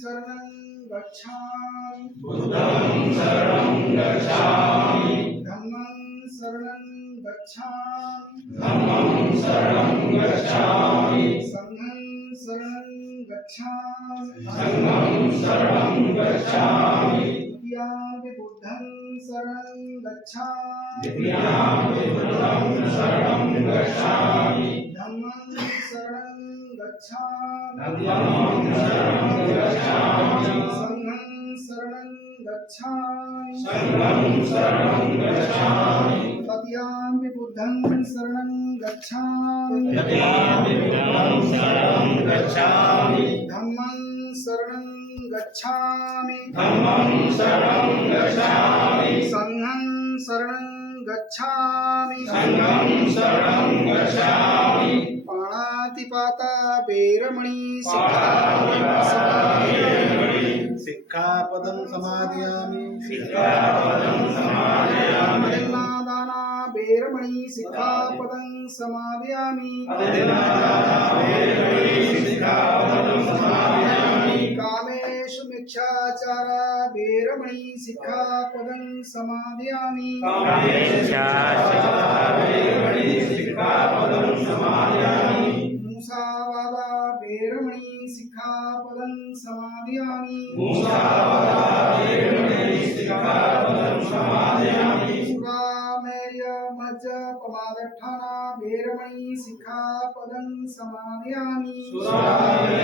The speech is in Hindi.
शरणं गच्छामि बुद्धं शरणं गच्छामि धम्मं शरणं गच्छामि धम्मं शरणं गच्छामि संघं शरणं गच्छामि संघं शरणं गच्छामि द्वितीयामपि बुद्धं शरणं गच्छामि द्वितीयामपि बुद्धं शरणं गच्छामि धम्मं शरणं गच्छामि धम्मं शरणं गच्छामि संघं शरणं गच्छामि संघं शरणं गच्छामि तृतीयामपि बुद्धं शरणं गच्छामि तृतीयामपि बुद्धं शरणं गच्छामि धम्मं शरणं गच्छामि धम्मं शरणं गच्छामि संघं शरणं गच्छामि संघं शरणं गच्छामि पाणातिपाता वेरमणि सिक्खापदं समादयामि सिक्खापदं समादयामि दाना वेरमणि सिक्खापदं समादयामि सिक्खापदं समादयामि कामेषु मिथ्याचारा वेरमणि सिक्खापदं समादयामि सिक्खापदं समादयामि मुसावादा वेरमणि सिक्खापदं समादयामि सिक्खापदं समादयामि सुरामेर्य मज्ज पमादठाना वेरमणि सिक्खापदं समादयामि समादयामि